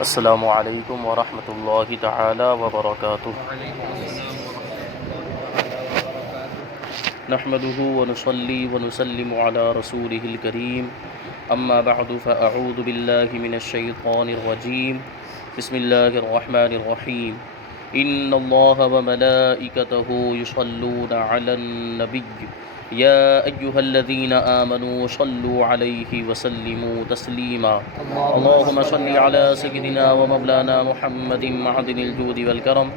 السلام علیکم ورحمۃ اللہ تعالی وبرکاتہ۔ نحمده ونصلي ونسلم على رسوله الكريم اما بعد فاعوذ بالله من الشيطان الرجيم بسم الله الرحمن الرحيم ان الله وملائكته يصلون على النبي يا ايها الذين امنوا صلوا عليه وسلموا تسليما اللهم صل على سيدنا ومولانا محمد معدن الجود والكرم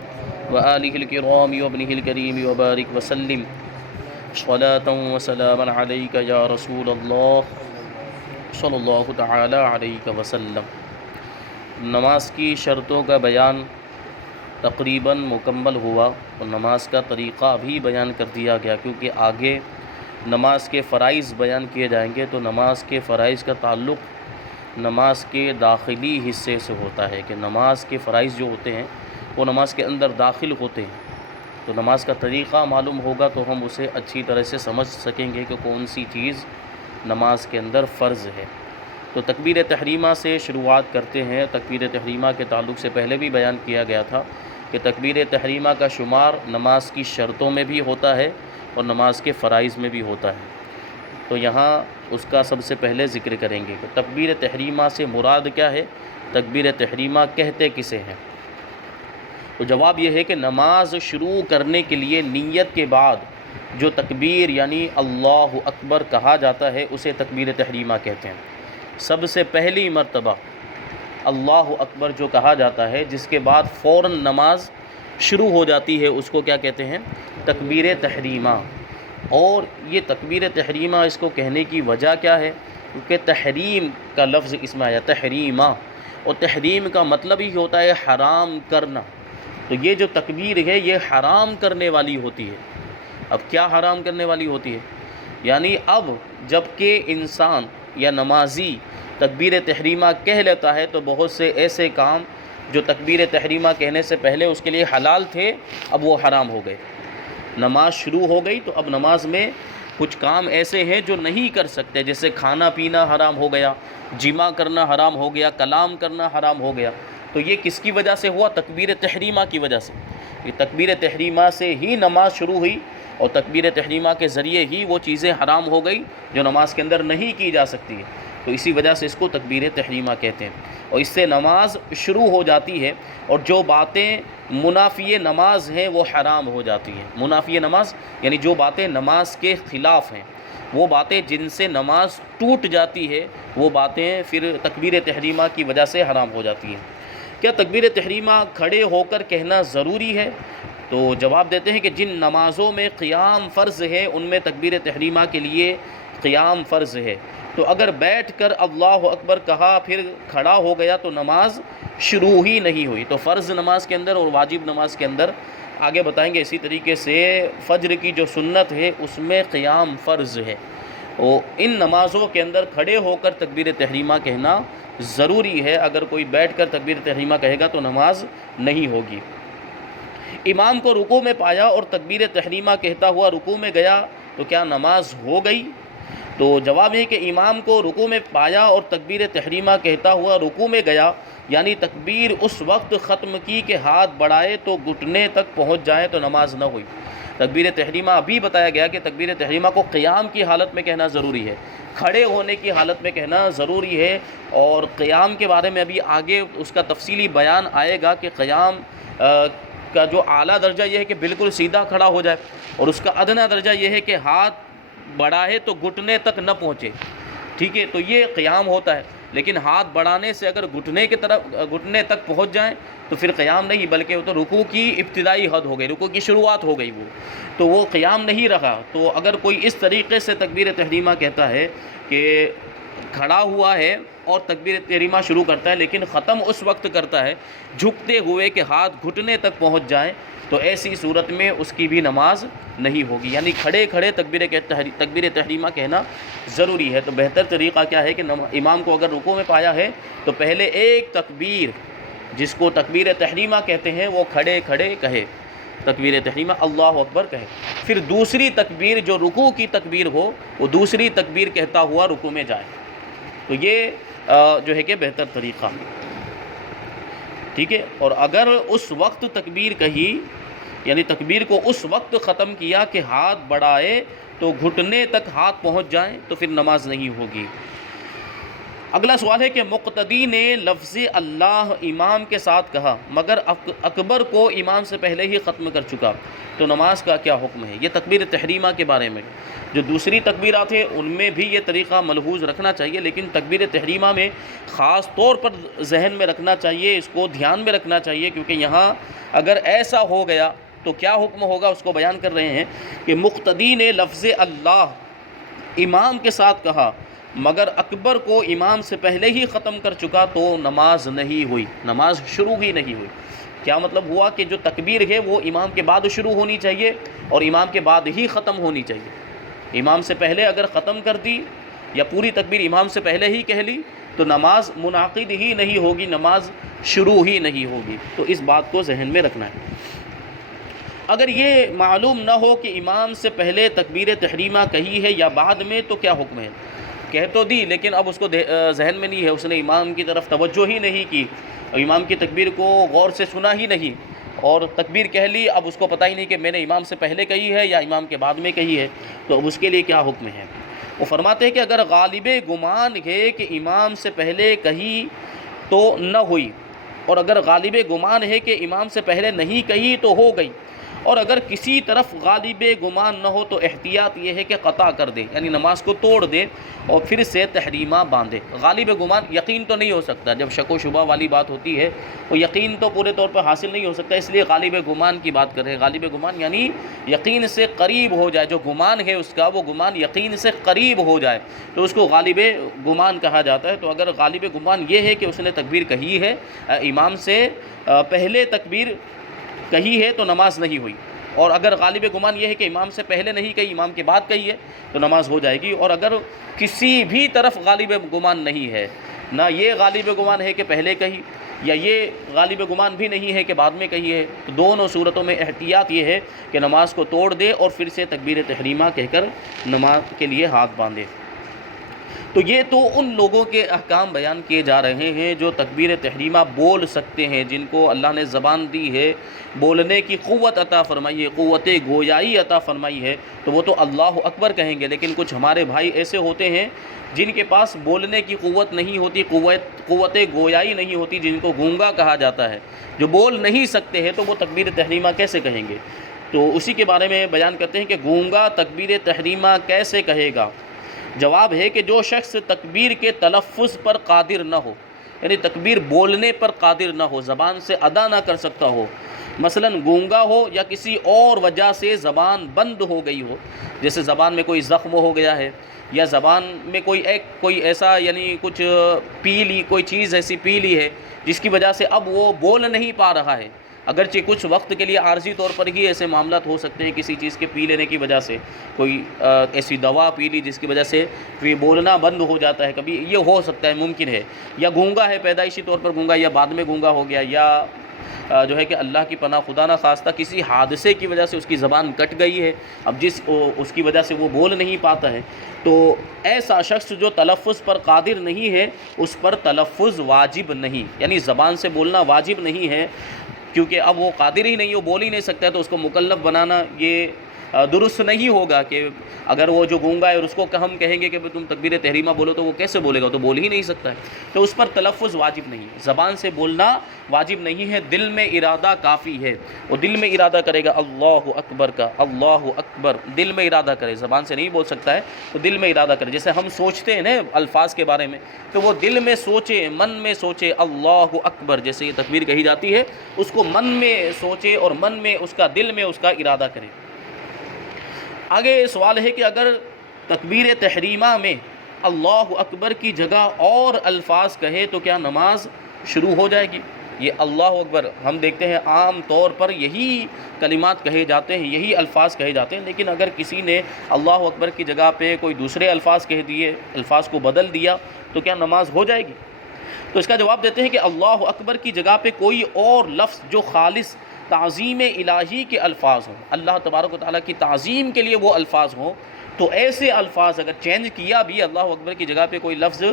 وآله الكرام وابنه الكريم وبارك وسلم صلاة وسلاما عليك يا رسول الله صلی اللہ تعالی علیہ وسلم۔ نماز کی شرطوں کا بیان تقریباً مکمل ہوا اور نماز کا طریقہ بھی بیان کر دیا گیا، کیونکہ آگے نماز کے فرائض بیان کیے جائیں گے تو نماز کے فرائض کا تعلق نماز کے داخلی حصے سے ہوتا ہے کہ نماز کے فرائض جو ہوتے ہیں وہ نماز کے اندر داخل ہوتے ہیں، تو نماز کا طریقہ معلوم ہوگا تو ہم اسے اچھی طرح سے سمجھ سکیں گے کہ کون سی چیز نماز کے اندر فرض ہے۔ تو تکبیر تحریمہ سے شروعات کرتے ہیں۔ تکبیر تحریمہ کے تعلق سے پہلے بھی بیان کیا گیا تھا کہ تکبیر تحریمہ کا شمار نماز کی شرطوں میں بھی ہوتا ہے اور نماز کے فرائض میں بھی ہوتا ہے، تو یہاں اس کا سب سے پہلے ذکر کریں گے کہ تکبیر تحریمہ سے مراد کیا ہے، تکبیر تحریمہ کہتے کسے ہیں؟ تو جواب یہ ہے کہ نماز شروع کرنے کے لیے نیت کے بعد جو تکبیر یعنی اللہ اکبر کہا جاتا ہے اسے تکبیر تحریمہ کہتے ہیں۔ سب سے پہلی مرتبہ اللہ اکبر جو کہا جاتا ہے جس کے بعد فوراً نماز شروع ہو جاتی ہے اس کو کیا کہتے ہیں؟ تکبیر تحریمہ۔ اور یہ تکبیر تحریمہ اس کو کہنے کی وجہ کیا ہے؟ کیونکہ تحریم کا لفظ اس میں آیا، تحریمہ، اور تحریم کا مطلب ہی ہوتا ہے حرام کرنا، تو یہ جو تکبیر ہے یہ حرام کرنے والی ہوتی ہے۔ اب کیا حرام کرنے والی ہوتی ہے؟ یعنی اب جب کہ انسان یا نمازی تکبیر تحریمہ کہہ لیتا ہے تو بہت سے ایسے کام جو تکبیر تحریمہ کہنے سے پہلے اس کے لیے حلال تھے اب وہ حرام ہو گئے۔ نماز شروع ہو گئی تو اب نماز میں کچھ کام ایسے ہیں جو نہیں کر سکتے، جیسے کھانا پینا حرام ہو گیا، جمع کرنا حرام ہو گیا، کلام کرنا حرام ہو گیا۔ تو یہ کس کی وجہ سے ہوا؟ تکبیر تحریمہ کی وجہ سے۔ یہ تکبیر تحریمہ سے ہی نماز شروع ہوئی اور تکبیر تحریمہ کے ذریعے ہی وہ چیزیں حرام ہو گئی جو نماز کے اندر نہیں کی جا سکتی ہے، تو اسی وجہ سے اس کو تکبیر تحریمہ کہتے ہیں، اور اس سے نماز شروع ہو جاتی ہے اور جو باتیں منافی نماز ہیں وہ حرام ہو جاتی ہیں۔ منافی نماز یعنی جو باتیں نماز کے خلاف ہیں، وہ باتیں جن سے نماز ٹوٹ جاتی ہے وہ باتیں پھر تکبیر تحریمہ کی وجہ سے حرام ہو جاتی ہیں۔ کیا تکبیر تحریمہ کھڑے ہو کر کہنا ضروری ہے؟ تو جواب دیتے ہیں کہ جن نمازوں میں قیام فرض ہے ان میں تکبیر تحریمہ کے لیے قیام فرض ہے، تو اگر بیٹھ کر اللہ اکبر کہا پھر کھڑا ہو گیا تو نماز شروع ہی نہیں ہوئی۔ تو فرض نماز کے اندر اور واجب نماز کے اندر آگے بتائیں گے، اسی طریقے سے فجر کی جو سنت ہے اس میں قیام فرض ہے، اور ان نمازوں کے اندر کھڑے ہو کر تکبیر تحریمہ کہنا ضروری ہے۔ اگر کوئی بیٹھ کر تکبیر تحریمہ کہے گا تو نماز نہیں ہوگی۔ امام کو رکوع میں پایا اور تکبیر تحریمہ کہتا ہوا رکوع میں گیا تو کیا نماز ہو گئی؟ تو جواب ہے کہ امام کو رکوع میں پایا اور تکبیر تحریمہ کہتا ہوا رکوع میں گیا، یعنی تکبیر اس وقت ختم کی کہ ہاتھ بڑھائے تو گھٹنے تک پہنچ جائے تو نماز نہ ہوئی۔ تکبیر تحریمہ ابھی بتایا گیا کہ تکبیر تحریمہ کو قیام کی حالت میں کہنا ضروری ہے، کھڑے ہونے کی حالت میں کہنا ضروری ہے، اور قیام کے بارے میں ابھی آگے اس کا تفصیلی بیان آئے گا کہ قیام کا جو اعلیٰ درجہ یہ ہے کہ بالکل سیدھا کھڑا ہو جائے، اور اس کا ادنیٰ درجہ یہ ہے کہ ہاتھ بڑھائے تو گھٹنے تک نہ پہنچے، ٹھیک ہے، تو یہ قیام ہوتا ہے۔ لیکن ہاتھ بڑھانے سے اگر گھٹنے تک پہنچ جائیں تو پھر قیام نہیں، بلکہ وہ تو رکوع کی ابتدائی حد ہو گئی، رکوع کی شروعات ہو گئی، تو وہ قیام نہیں رہا۔ تو اگر کوئی اس طریقے سے تکبیر تحریمہ کہتا ہے کہ کھڑا ہوا ہے اور تکبیر تحریمہ شروع کرتا ہے لیکن ختم اس وقت کرتا ہے جھکتے ہوئے کہ ہاتھ گھٹنے تک پہنچ جائیں، تو ایسی صورت میں اس کی بھی نماز نہیں ہوگی، یعنی کھڑے کھڑے تکبیر تحریمہ کہنا ضروری ہے۔ تو بہتر طریقہ کیا ہے کہ امام کو اگر رکوع میں پایا ہے تو پہلے ایک تکبیر جس کو تکبیر تحریمہ کہتے ہیں وہ کھڑے کھڑے کہے، تکبیر تحریمہ اللہ اکبر کہے، پھر دوسری تکبیر جو رکوع کی تکبیر ہو وہ دوسری تکبیر کہتا ہوا رکوع میں جائے، تو یہ جو ہے کہ بہتر طریقہ۔ ٹھیک ہے، اور اگر اس وقت تکبیر کہی، یعنی تکبیر کو اس وقت ختم کیا کہ ہاتھ بڑھائے تو گھٹنے تک ہاتھ پہنچ جائیں، تو پھر نماز نہیں ہوگی۔ اگلا سوال ہے کہ مقتدی نے لفظ اللہ امام کے ساتھ کہا مگر اکبر کو امام سے پہلے ہی ختم کر چکا، تو نماز کا کیا حکم ہے؟ یہ تکبیر تحریمہ کے بارے میں، جو دوسری تکبیرات ہیں ان میں بھی یہ طریقہ ملحوظ رکھنا چاہیے، لیکن تکبیر تحریمہ میں خاص طور پر ذہن میں رکھنا چاہیے، اس کو دھیان میں رکھنا چاہیے، کیونکہ یہاں اگر ایسا ہو گیا تو کیا حکم ہوگا اس کو بیان کر رہے ہیں کہ مقتدی نے لفظ اللہ امام کے ساتھ کہا مگر اکبر کو امام سے پہلے ہی ختم کر چکا، تو نماز نہیں ہوئی، نماز شروع ہی نہیں ہوئی۔ کیا مطلب ہوا کہ جو تکبیر ہے وہ امام کے بعد شروع ہونی چاہیے اور امام کے بعد ہی ختم ہونی چاہیے۔ امام سے پہلے اگر ختم کر دی یا پوری تکبیر امام سے پہلے ہی کہہ لی تو نماز منعقد ہی نہیں ہوگی، نماز شروع ہی نہیں ہوگی، تو اس بات کو ذہن میں رکھنا ہے۔ اگر یہ معلوم نہ ہو کہ امام سے پہلے تکبیر تحریمہ کہی ہے یا بعد میں، تو کیا حکم ہے؟ کہہ تو دی لیکن اب اس کو ذہن میں نہیں ہے، اس نے امام کی طرف توجہ ہی نہیں کی، امام کی تکبیر کو غور سے سنا ہی نہیں، اور تکبیر کہہ لی، اب اس کو پتہ ہی نہیں کہ میں نے امام سے پہلے کہی ہے یا امام کے بعد میں کہی ہے، تو اب اس کے لیے کیا حکم ہے؟ وہ فرماتے ہیں کہ اگر غالب گمان ہے کہ امام سے پہلے کہی تو نہ ہوئی، اور اگر غالب گمان ہے کہ امام سے پہلے نہیں کہی تو ہو گئی، اور اگر کسی طرف غالب گمان نہ ہو تو احتیاط یہ ہے کہ قطع کر دے، یعنی نماز کو توڑ دے اور پھر سے تحریمہ باندھے۔ غالب گمان یقین تو نہیں ہو سکتا، جب شک و شبہ والی بات ہوتی ہے وہ یقین تو پورے طور پر حاصل نہیں ہو سکتا، اس لیے غالب گمان کی بات کر رہے ہیں۔ غالب گمان یعنی یقین سے قریب ہو جائے، جو گمان ہے اس کا وہ گمان یقین سے قریب ہو جائے تو اس کو غالب گمان کہا جاتا ہے۔ تو اگر غالب گمان یہ ہے کہ اس نے تکبیر کہی ہے، امام سے پہلے تکبیر کہی ہے تو نماز نہیں ہوئی، اور اگر غالب گمان یہ ہے کہ امام سے پہلے نہیں کہی، امام کے بعد کہی ہے تو نماز ہو جائے گی۔ اور اگر کسی بھی طرف غالب گمان نہیں ہے، نہ یہ غالب گمان ہے کہ پہلے کہی یا یہ غالب گمان بھی نہیں ہے کہ بعد میں کہی ہے، تو دونوں صورتوں میں احتیاط یہ ہے کہ نماز کو توڑ دے اور پھر سے تکبیر تحریمہ کہہ کر نماز کے لیے ہاتھ باندھے۔ تو یہ تو ان لوگوں کے احکام بیان کیے جا رہے ہیں جو تکبیر تحریمہ بول سکتے ہیں، جن کو اللہ نے زبان دی ہے، بولنے کی قوت عطا فرمائی ہے، قوت گویائی عطا فرمائی ہے، تو وہ تو اللہ اکبر کہیں گے۔ لیکن کچھ ہمارے بھائی ایسے ہوتے ہیں جن کے پاس بولنے کی قوت نہیں ہوتی، قوت گویائی نہیں ہوتی، جن کو گونگا کہا جاتا ہے، جو بول نہیں سکتے ہیں، تو وہ تکبیر تحریمہ کیسے کہیں گے؟ تو اسی کے بارے میں بیان کرتے ہیں کہ گونگا تکبیر تحریمہ کیسے کہے گا؟ جواب ہے کہ جو شخص تکبیر کے تلفظ پر قادر نہ ہو، یعنی تکبیر بولنے پر قادر نہ ہو، زبان سے ادا نہ کر سکتا ہو، مثلا گونگا ہو یا کسی اور وجہ سے زبان بند ہو گئی ہو، جیسے زبان میں کوئی زخم ہو گیا ہے یا زبان میں کوئی ایسا یعنی کچھ کوئی چیز ایسی پی لی ہے جس کی وجہ سے اب وہ بول نہیں پا رہا ہے، اگرچہ کچھ وقت کے لیے عارضی طور پر ہی ایسے معاملات ہو سکتے ہیں، کسی چیز کے پی لینے کی وجہ سے، کوئی ایسی دوا پی لی جس کی وجہ سے پھر بولنا بند ہو جاتا ہے، کبھی یہ ہو سکتا ہے، ممکن ہے، یا گونگا ہے پیدائشی طور پر گونگا یا بعد میں گونگا ہو گیا، یا جو ہے کہ اللہ کی پناہ خدا نہ خواستہ کسی حادثے کی وجہ سے اس کی زبان کٹ گئی ہے، اب اس کی وجہ سے وہ بول نہیں پاتا ہے، تو ایسا شخص جو تلفظ پر قادر نہیں ہے اس پر تلفظ واجب نہیں، یعنی زبان سے بولنا واجب نہیں ہے، کیونکہ اب وہ قادر ہی نہیں، وہ بول ہی نہیں سکتا ہے، تو اس کو مکلف بنانا یہ درست نہیں ہوگا کہ اگر وہ جو گونگا ہے اور اس کو ہم کہیں گے کہ تم تکبیر تحریمہ بولو تو وہ کیسے بولے گا، تو بول ہی نہیں سکتا ہے، تو اس پر تلفظ واجب نہیں ہے، زبان سے بولنا واجب نہیں ہے، دل میں ارادہ کافی ہے، وہ دل میں ارادہ کرے گا اللہ اکبر کا، اللہ اکبر دل میں ارادہ کرے، زبان سے نہیں بول سکتا ہے تو دل میں ارادہ کرے، جیسے ہم سوچتے ہیں نا الفاظ کے بارے میں، تو وہ دل میں سوچے، من میں سوچے اللہ اکبر، جیسے یہ تکبیر کہی جاتی ہے اس کو من میں سوچے اور من میں اس کا، دل میں اس کا ارادہ کرے۔ آگے سوال ہے کہ اگر تکبیر تحریمہ میں اللہ اکبر کی جگہ اور الفاظ کہے تو کیا نماز شروع ہو جائے گی؟ یہ اللہ اکبر ہم دیکھتے ہیں عام طور پر یہی کلمات کہے جاتے ہیں، یہی الفاظ کہے جاتے ہیں، لیکن اگر کسی نے اللہ اکبر کی جگہ پہ کوئی دوسرے الفاظ کہہ دیے، الفاظ کو بدل دیا، تو کیا نماز ہو جائے گی؟ تو اس کا جواب دیتے ہیں کہ اللہ اکبر کی جگہ پہ کوئی اور لفظ جو خالص تعظیم الہی کے الفاظ ہوں، اللہ تبارک و تعالیٰ کی تعظیم کے لیے وہ الفاظ ہوں، تو ایسے الفاظ اگر چینج کیا بھی، اللہ اکبر کی جگہ پہ کوئی لفظ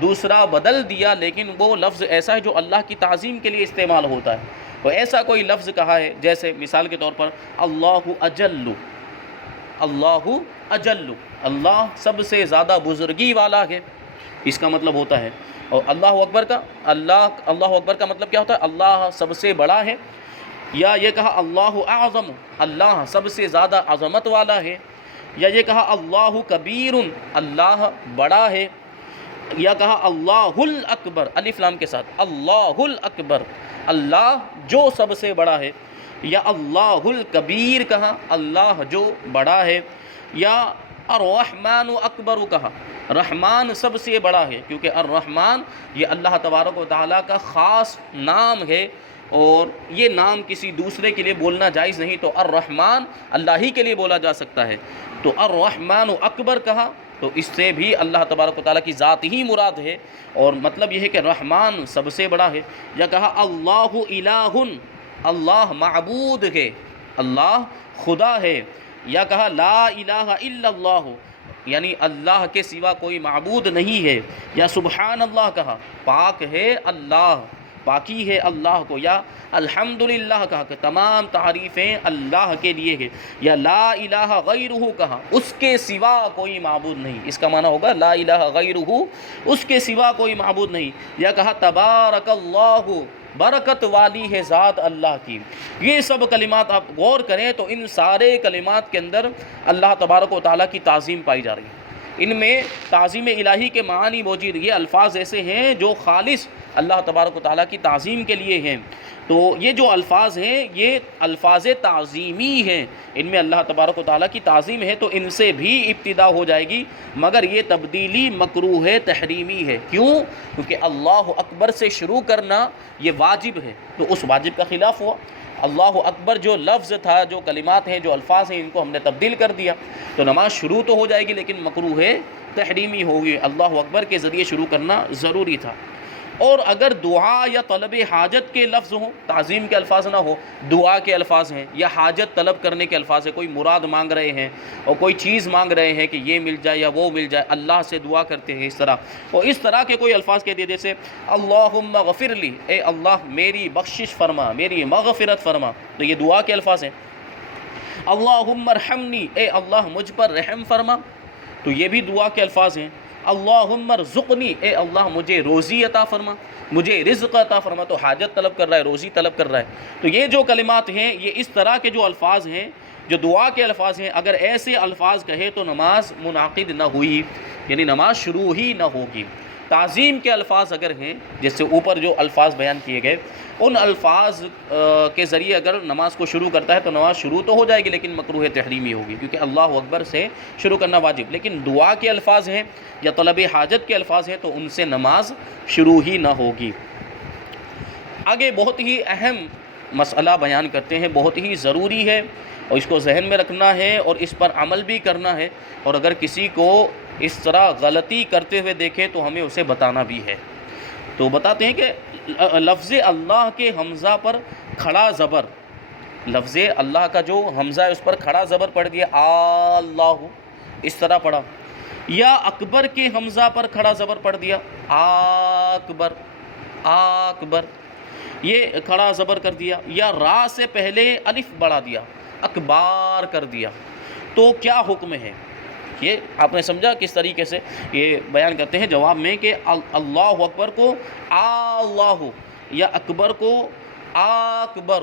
دوسرا بدل دیا، لیکن وہ لفظ ایسا ہے جو اللہ کی تعظیم کے لیے استعمال ہوتا ہے، تو ایسا کوئی لفظ کہا ہے، جیسے مثال کے طور پر اللہ اجل، اللہ اجل، اللہ سب سے زیادہ بزرگی والا ہے، اس کا مطلب ہوتا ہے. اور اللہ اکبر کا مطلب کیا ہوتا ہے؟ اللہ سب سے بڑا ہے. یا یہ کہا اللہ اعظم، اللہ سب سے زیادہ عظمت والا ہے. یا یہ کہا اللہ کبیر، اللہ بڑا ہے. یا کہا اللہ الاکبر، الف لام کے ساتھ، اللہ الاکبر، اللہ جو سب سے بڑا ہے. یا اللہ الکبیر کہا، اللہ جو بڑا ہے. یا الرحمن اکبر کہا، رحمان سب سے بڑا ہے، کیونکہ الرحمن یہ اللہ تبارک و تعالیٰ کا خاص نام ہے، اور یہ نام کسی دوسرے کے لیے بولنا جائز نہیں، تو الرحمن اللہ ہی کے لیے بولا جا سکتا ہے. تو الرحمن اکبر کہا تو اس سے بھی اللہ تبارک و تعالیٰ کی ذات ہی مراد ہے، اور مطلب یہ ہے کہ رحمان سب سے بڑا ہے. یا کہا اللہ الہ، اللہ معبود ہے، اللہ خدا ہے. یا کہا لا الہ الا اللہ، یعنی اللہ کے سوا کوئی معبود نہیں ہے. یا سبحان اللہ کہا، پاک ہے اللہ، پاکی ہے اللہ کو. یا الحمدللہ کہا کہ تمام تعریفیں اللہ کے لیے ہے. یا لا الہ غیرہ کہا، اس کے سوا کوئی معبود نہیں، اس کا معنی ہوگا لا الہ غیرہ، اس کے سوا کوئی معبود نہیں. یا کہا تبارک اللہ، برکت والی ہے ذات اللہ کی. یہ سب کلمات آپ غور کریں تو ان سارے کلمات کے اندر اللہ تبارک و تعالیٰ کی تعظیم پائی جا رہی ہے. ان میں تعظیم الہی کے معانی موجود. یہ الفاظ ایسے ہیں جو خالص اللہ تبارک و تعالیٰ کی تعظیم کے لیے ہیں. تو یہ جو الفاظ ہیں یہ الفاظ تعظیمی ہیں، ان میں اللہ تبارک و تعالیٰ کی تعظیم ہے، تو ان سے بھی ابتدا ہو جائے گی، مگر یہ تبدیلی مکروہ ہے، تحریمی ہے. کیوں؟ کیونکہ اللہ اکبر سے شروع کرنا یہ واجب ہے، تو اس واجب کا خلاف ہوا. اللہ اکبر جو لفظ تھا، جو کلمات ہیں، جو الفاظ ہیں، ان کو ہم نے تبدیل کر دیا، تو نماز شروع تو ہو جائے گی لیکن مکروہ ہے، تحریمی ہوگی. اللہ اکبر کے ذریعے شروع کرنا ضروری تھا. اور اگر دعا یا طلب حاجت کے لفظ ہوں، تعظیم کے الفاظ نہ ہو، دعا کے الفاظ ہیں یا حاجت طلب کرنے کے الفاظ ہیں، کوئی مراد مانگ رہے ہیں اور کوئی چیز مانگ رہے ہیں کہ یہ مل جائے یا وہ مل جائے، اللہ سے دعا کرتے ہیں اس طرح، اور اس طرح کے کوئی الفاظ کہہ دیے جیسے اللہم غفر لی، اے اللہ میری بخشش فرما، میری مغفرت فرما، تو یہ دعا کے الفاظ ہیں. اللہم ارحمنی، اے اللہ مجھ پر رحم فرما، تو یہ بھی دعا کے الفاظ ہیں. اللہم ارزقنی، اے اللہ مجھے روزی عطا فرما، مجھے رزق عطا فرما، تو حاجت طلب کر رہا ہے، روزی طلب کر رہا ہے. تو یہ جو کلمات ہیں، یہ اس طرح کے جو الفاظ ہیں، جو دعا کے الفاظ ہیں، اگر ایسے الفاظ کہے تو نماز منعقد نہ ہوئی، یعنی نماز شروع ہی نہ ہوگی. تعظیم کے الفاظ اگر ہیں، جیسے اوپر جو الفاظ بیان کیے گئے، ان الفاظ کے ذریعے اگر نماز کو شروع کرتا ہے تو نماز شروع تو ہو جائے گی لیکن مکروہ تحریمی ہوگی، کیونکہ اللہ اکبر سے شروع کرنا واجب. لیکن دعا کے الفاظ ہیں یا طلب حاجت کے الفاظ ہیں تو ان سے نماز شروع ہی نہ ہوگی. آگے بہت ہی اہم مسئلہ بیان کرتے ہیں، بہت ہی ضروری ہے اور اس کو ذہن میں رکھنا ہے اور اس پر عمل بھی کرنا ہے، اور اگر کسی کو اس طرح غلطی کرتے ہوئے دیکھے تو ہمیں اسے بتانا بھی ہے. تو بتاتے ہیں کہ لفظ اللہ کے حمزہ پر کھڑا زبر، لفظ اللہ کا جو حمزہ ہے اس پر کھڑا زبر پڑھ دیا، اللہ اس طرح پڑھا. یا اکبر کے حمزہ پر کھڑا زبر پڑھ دیا، اکبر، اکبر، یہ کھڑا زبر کر دیا. یا را سے پہلے الف بڑھا دیا، اکبار کر دیا، تو کیا حکم ہے؟ یہ آپ نے سمجھا کس طریقے سے یہ بیان کرتے ہیں جواب میں کہ اللہ اکبر کو اللہ، یا اکبر کو اکبر،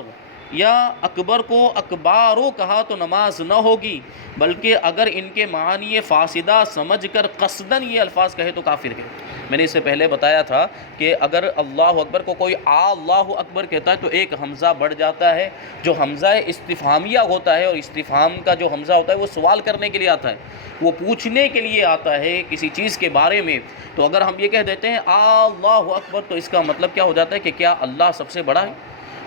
یا اکبر کو اکبارو کہا تو نماز نہ ہوگی، بلکہ اگر ان کے معانی فاسدہ سمجھ کر قصداً یہ الفاظ کہے تو کافر ہے. میں نے اس سے پہلے بتایا تھا کہ اگر اللہ اکبر کو کوئی اللہ اکبر کہتا ہے تو ایک حمزہ بڑھ جاتا ہے جو حمزہ استفہامیہ ہوتا ہے، اور استفہام کا جو حمزہ ہوتا ہے وہ سوال کرنے کے لیے آتا ہے، وہ پوچھنے کے لیے آتا ہے کسی چیز کے بارے میں. تو اگر ہم یہ کہہ دیتے ہیں اللہ اکبر تو اس کا مطلب کیا ہو جاتا ہے کہ کیا اللہ سب سے بڑا ہے؟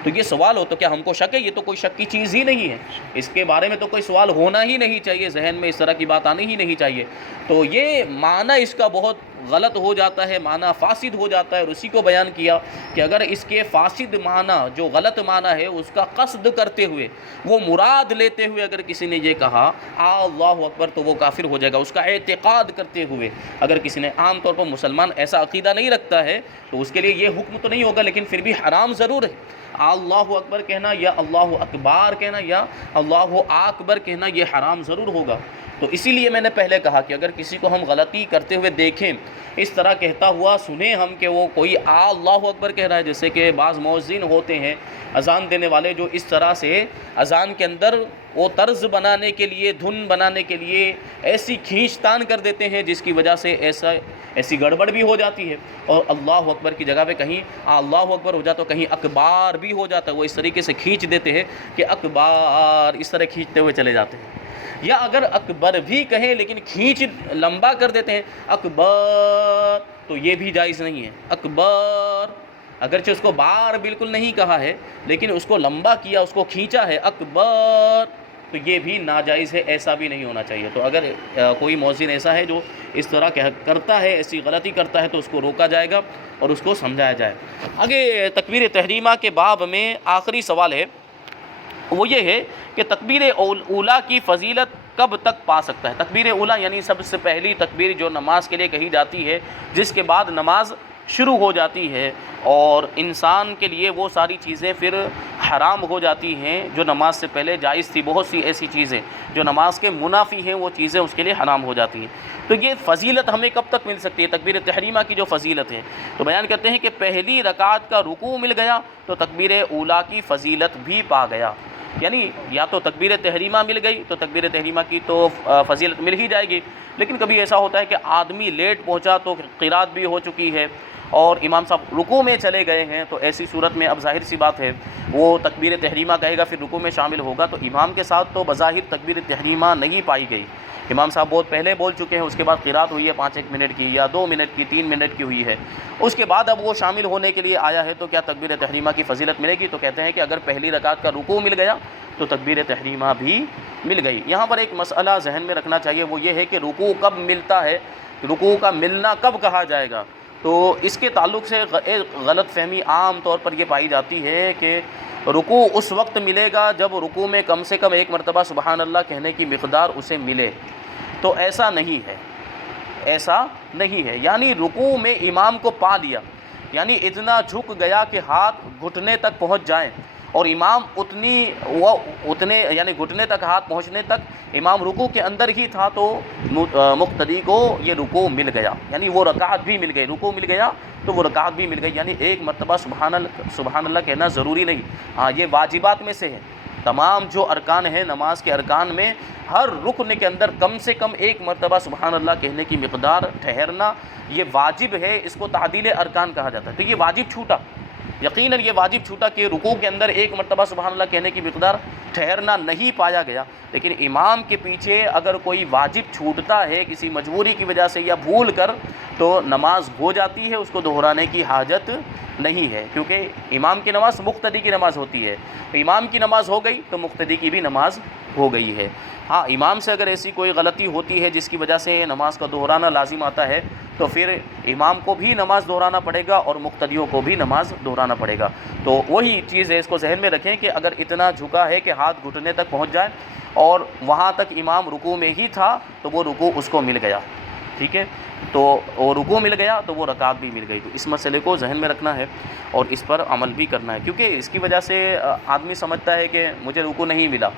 تو یہ سوال ہو تو کیا ہم کو شک ہے؟ یہ تو کوئی شک کی چیز ہی نہیں ہے، اس کے بارے میں تو کوئی سوال ہونا ہی نہیں چاہیے، ذہن میں اس طرح کی بات آنی ہی نہیں چاہیے. تو یہ معنی اس کا بہت غلط ہو جاتا ہے، معنی فاسد ہو جاتا ہے، اور اسی کو بیان کیا کہ اگر اس کے فاسد معنی جو غلط معنی ہے اس کا قصد کرتے ہوئے، وہ مراد لیتے ہوئے اگر کسی نے یہ کہا اللہ اکبر تو وہ کافر ہو جائے گا۔ اس کا اعتقاد کرتے ہوئے اگر کسی نے، عام طور پر مسلمان ایسا عقیدہ نہیں رکھتا ہے تو اس کے لیے یہ حکم تو نہیں ہوگا، لیکن پھر بھی حرام ضرور ہے۔ اللہ اکبر کہنا یا اللہ اکبار کہنا یا اللہ اکبر کہنا یہ حرام ضرور ہوگا۔ تو اسی لیے میں نے پہلے کہا کہ اگر کسی کو ہم غلطی کرتے ہوئے دیکھیں، اس طرح کہتا ہوا سنیں ہم کہ وہ کوئی اللہ اکبر کہہ رہا ہے، جیسے کہ بعض مؤذن ہوتے ہیں اذان دینے والے جو اس طرح سے اذان کے اندر وہ طرز بنانے کے لیے، دھن بنانے کے لیے ایسی کھینچ تان کر دیتے ہیں جس کی وجہ سے ایسی گڑبڑ بھی ہو جاتی ہے، اور اللہ اکبر کی جگہ پہ کہیں اللہ اکبر ہو جاتا ہے، کہیں اکبار بھی ہو جاتا ہے۔ وہ اس طریقے سے کھینچ دیتے ہیں کہ اکبار اس طرح کھینچتے ہوئے چلے جاتے ہیں، یا اگر اکبر بھی کہیں لیکن کھینچ لمبا کر دیتے ہیں اکبر، تو یہ بھی جائز نہیں ہے۔ اکبر اگرچہ اس کو بار بالکل نہیں کہا ہے لیکن اس کو لمبا کیا، اس کو کھینچا ہے اکبر، تو یہ بھی ناجائز ہے، ایسا بھی نہیں ہونا چاہیے۔ تو اگر کوئی مؤذن ایسا ہے جو اس طرح کرتا ہے، ایسی غلطی کرتا ہے، تو اس کو روکا جائے گا اور اس کو سمجھایا جائے۔ آگے تکبیر تحریمہ کے باب میں آخری سوال ہے، وہ یہ ہے کہ تکبیر اولیٰ کی فضیلت کب تک پا سکتا ہے؟ تکبیر اولیٰ یعنی سب سے پہلی تکبیر جو نماز کے لیے کہی جاتی ہے، جس کے بعد نماز شروع ہو جاتی ہے، اور انسان کے لیے وہ ساری چیزیں پھر حرام ہو جاتی ہیں جو نماز سے پہلے جائز تھی۔ بہت سی ایسی چیزیں جو نماز کے منافی ہیں، وہ چیزیں اس کے لیے حرام ہو جاتی ہیں۔ تو یہ فضیلت ہمیں کب تک مل سکتی ہے تکبیر تحریمہ کی جو فضیلت ہے؟ تو بیان کرتے ہیں کہ پہلی رکعت کا رکوع مل گیا تو تکبیر اولیٰ کی فضیلت بھی پا گیا، یعنی یا تو تکبیر تحریمہ مل گئی تو تکبیر تحریمہ کی تو فضیلت مل ہی جائے گی، لیکن کبھی ایسا ہوتا ہے کہ آدمی لیٹ پہنچا تو قرات بھی ہو چکی ہے اور امام صاحب رکوع میں چلے گئے ہیں، تو ایسی صورت میں اب ظاہر سی بات ہے وہ تکبیر تحریمہ کہے گا، پھر رکوع میں شامل ہوگا، تو امام کے ساتھ تو بظاہر تکبیر تحریمہ نہیں پائی گئی۔ امام صاحب بہت پہلے بول چکے ہیں، اس کے بعد قرات ہوئی ہے 5-1 منٹ کی یا 2 منٹ کی، 3 منٹ کی ہوئی ہے، اس کے بعد اب وہ شامل ہونے کے لیے آیا ہے، تو کیا تکبیر تحریمہ کی فضیلت ملے گی؟ تو کہتے ہیں کہ اگر پہلی رکعت کا رکوع مل گیا تو تکبیر تحریمہ بھی مل گئی۔ یہاں پر ایک مسئلہ ذہن میں رکھنا چاہیے، وہ یہ ہے کہ رکوع کب ملتا ہے، رکوع کا ملنا کب کہا جائے گا؟ تو اس کے تعلق سے غلط فہمی عام طور پر یہ پائی جاتی ہے کہ رکوع اس وقت ملے گا جب رکوع میں کم سے کم 1 مرتبہ سبحان اللہ کہنے کی مقدار اسے ملے، تو ایسا نہیں ہے، ایسا نہیں ہے۔ یعنی رکوع میں امام کو پا لیا، یعنی اتنا جھک گیا کہ ہاتھ گھٹنے تک پہنچ جائیں، اور امام اتنے یعنی گھٹنے تک ہاتھ پہنچنے تک امام رکوع کے اندر ہی تھا، تو مقتدی کو یہ رکوع مل گیا، یعنی وہ رکعت بھی مل گئی، رکوع مل گیا تو وہ رکعت بھی مل گئی۔ یعنی 1 مرتبہ سبحان اللہ کہنا ضروری نہیں، ہاں یہ واجبات میں سے ہے۔ تمام جو ارکان ہیں نماز کے ارکان میں، ہر رکن کے اندر کم سے کم 1 مرتبہ سبحان اللہ کہنے کی مقدار ٹھہرنا یہ واجب ہے، اس کو تعدیل ارکان کہا جاتا ہے۔ تو یہ واجب چھوٹا، یقیناً یہ واجب چھوٹا کہ رکوع کے اندر 1 مرتبہ سبحان اللہ کہنے کی مقدار ٹھہرنا نہیں پایا گیا، لیکن امام کے پیچھے اگر کوئی واجب چھوٹتا ہے کسی مجبوری کی وجہ سے یا بھول کر، تو نماز ہو جاتی ہے، اس کو دہرانے کی حاجت نہیں ہے، کیونکہ امام کی نماز مقتدی کی نماز ہوتی ہے، تو امام کی نماز ہو گئی تو مقتدی کی بھی نماز ہو گئی ہے۔ ہاں امام سے اگر ایسی کوئی غلطی ہوتی ہے جس کی وجہ سے نماز کا دہرانا لازم آتا ہے، تو پھر امام کو بھی نماز دہرانا پڑے گا اور مقتدیوں کو بھی نماز دہرانا پڑے گا۔ تو وہی چیز ہے، اس کو ذہن میں رکھیں کہ اگر اتنا جھکا ہے کہ ہاتھ گھٹنے تک پہنچ جائے اور وہاں تک امام رکوع میں ہی تھا، تو وہ رکوع اس کو مل گیا، ٹھیک ہے، تو وہ رکوع مل گیا تو وہ رکعت بھی مل گئی۔ تو اس مسئلے کو ذہن میں رکھنا ہے اور اس پر عمل بھی کرنا ہے، کیونکہ اس کی وجہ سے آدمی سمجھتا ہے کہ مجھے رکوع نہیں ملا،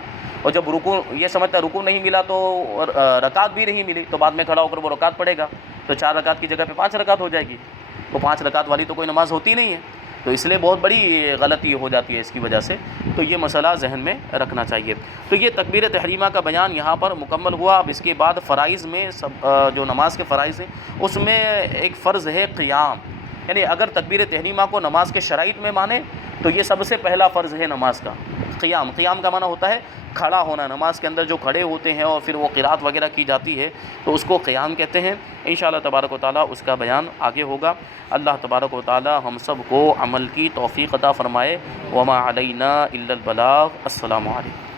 اور جب رکوع یہ سمجھتا ہے رکوع نہیں ملا تو رکعت بھی نہیں ملی، تو بعد میں کھڑا ہو کر وہ رکعت پڑھے گا، تو 4 رکعت کی جگہ پہ 5 رکعت ہو جائے گی، تو 5 رکعت والی تو کوئی نماز ہوتی نہیں ہے، تو اس لیے بہت بڑی غلطی ہو جاتی ہے اس کی وجہ سے، تو یہ مسئلہ ذہن میں رکھنا چاہیے۔ تو یہ تکبیر تحریمہ کا بیان یہاں پر مکمل ہوا۔ اب اس کے بعد فرائض میں جو نماز کے فرائض ہیں اس میں ایک فرض ہے قیام، یعنی اگر تکبیر تحریمہ کو نماز کے شرائط میں مانے تو یہ سب سے پہلا فرض ہے نماز کا قیام۔ قیام کا معنی ہوتا ہے کھڑا ہونا، نماز کے اندر جو کھڑے ہوتے ہیں اور پھر وہ قرات وغیرہ کی جاتی ہے تو اس کو قیام کہتے ہیں۔ انشاءاللہ تبارک و تعالیٰ اس کا بیان آگے ہوگا۔ اللہ تبارک و تعالیٰ ہم سب کو عمل کی توفیق عطا فرمائے۔ وما علینا الا البلاغ۔ السلام علیکم۔